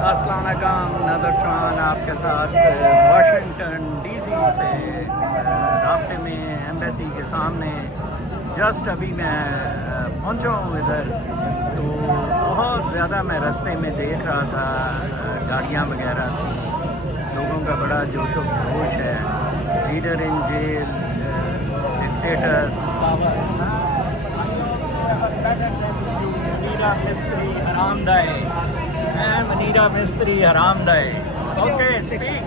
अस्सलाम वालेकुम, नज़र खान आपके साथ वाशिंगटन डीसी से रास्ते में एम्बेसी के सामने। जस्ट अभी मैं पहुंचा हूँ इधर, तो बहुत ज़्यादा मैं रास्ते में देख रहा था गाड़ियाँ वगैरह थी, लोगों का बड़ा जोश व खरोश है। Leader in jail, dictator Manira Mistri हरामदाए, Manira Mistri Haramdai. Okay, speak.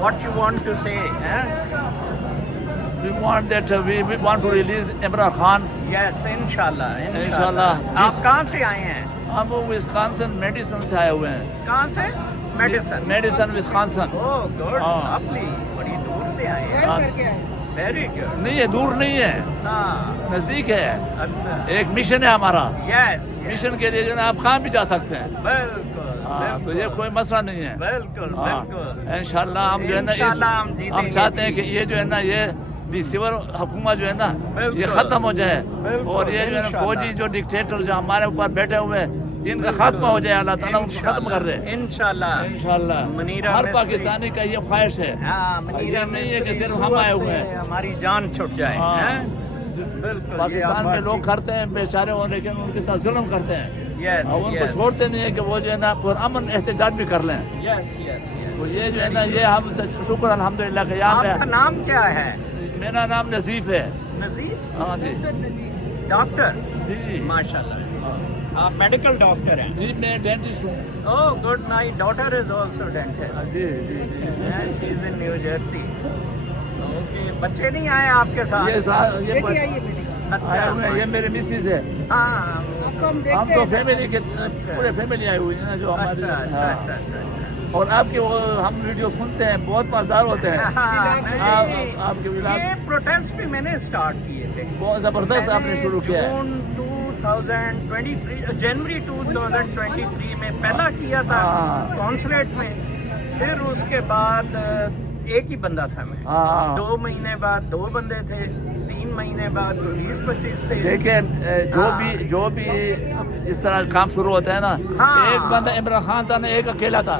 What you want to say? We want that we want to release Imran Khan. Yes, inshallah. Inshallah. आप कहाँ से आए हैं? हम विस्कॉन्सिन मेडिसन से आए हुए हैं। कहाँ से? Madison Wisconsin. Oh, good. Lovely. बड़ी दूर से आए हैं। Very good. नहीं है, दूर नहीं है, हाँ, नजदीक है। अच्छा। एक मिशन है हमारा। Yes. मिशन के लिए जो है आप कहाँ भी जा सकते हैं। बिल्कुल। हाँ, तो ये कोई मसला नहीं है। बिल्कुल, बिल्कुल। इंशाल्लाह हम जो है ना हम चाहते हैं कि ये जो है ना ये रिसीवर हुकूमत जो है ना ये खत्म हो जाए, और ये जो है ना फौजी जो डिक्टेटर जो हमारे ऊपर बैठे हुए हैं इनका खात्मा हो जाए, अल्लाह ताला उनको खत्म कर दे इंशाल्लाह। मनीरा हर पाकिस्तानी का ये ख्वाहिश है। मनीरा नहीं है कि सिर्फ हम आए हुए हैं, हमारी जान छुट जाए। बिल्कुल। पाकिस्तान में लोग करते हैं बेचारे हो, लेकिन उनके साथ जुल्म करते हैं और उनको छोड़ते नहीं है कि वो जो है ना अमन एहतजाज भी कर लें। तो ये जो है ना ये हम शुक्र अल्हम्दुलिल्लाह के यहाँ पे। आपका नाम क्या है? मेरा नाम नजीफ है। नजीफ? हाँ जी। डॉक्टर? जी माशाल्लाह। आप मेडिकल डॉक्टर हैं? जी मैं डेंटिस्ट हूँ। Oh good, my daughter is also dentist. जी जी जी। She is in New Jersey. Okay, बच्चे नहीं आए आपके साथ? ये अच्छा, ये मेरे मिसेज है। हाँ, हम तो फैमिली के पूरे फैमिली आई हुई है ना जो हमारे। अच्छा। और आपके वो हम वीडियो सुनते हैं, बहुत मजेदार होते हैं। आपके व्लॉग। ये प्रोटेस्ट भी मैंने स्टार्ट किए थे, बहुत जबरदस्त आपने शुरू किया है। जून 2023 जनवरी 2023 में पहला किया था कॉन्सुलेट में, फिर उसके बाद एक ही बंदा था मैं। 2 महीने बाद 2 बंदे थे, 3 महीने बाद 20-25 थे। लेकिन जो भी इस तरह काम शुरू होता है ना, एक बंदा इमरान खान था ना, एक अकेला था,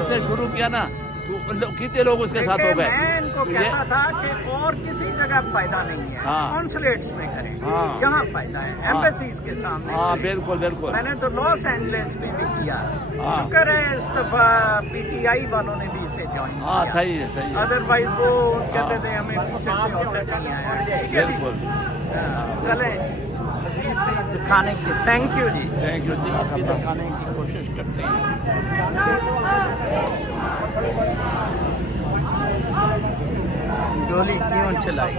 उसने शुरू किया ना, तो कितने लोग उसके साथ हो गए। मैं इनको कहता था कि और किसी जगह फायदा नहीं है, कॉन्सुलेट्स में करें, यहाँ फायदा है, एम्बेसीज के सामने। बिल्कुल बिल्कुल। मैंने तो लॉस एंजलिस में भी किया, शुक्र है इस दफा पीटीआई वालों ने भी इसे ज्वाइन किया। सही है सही है। अदरवाइज वो कहते थे हमें पीछे से ऑर्डर नहीं आया। बिल्कुल। चले खाने की, थैंक यू जी, आप खाने की कोशिश करते हैं। गोली क्यों चलाई?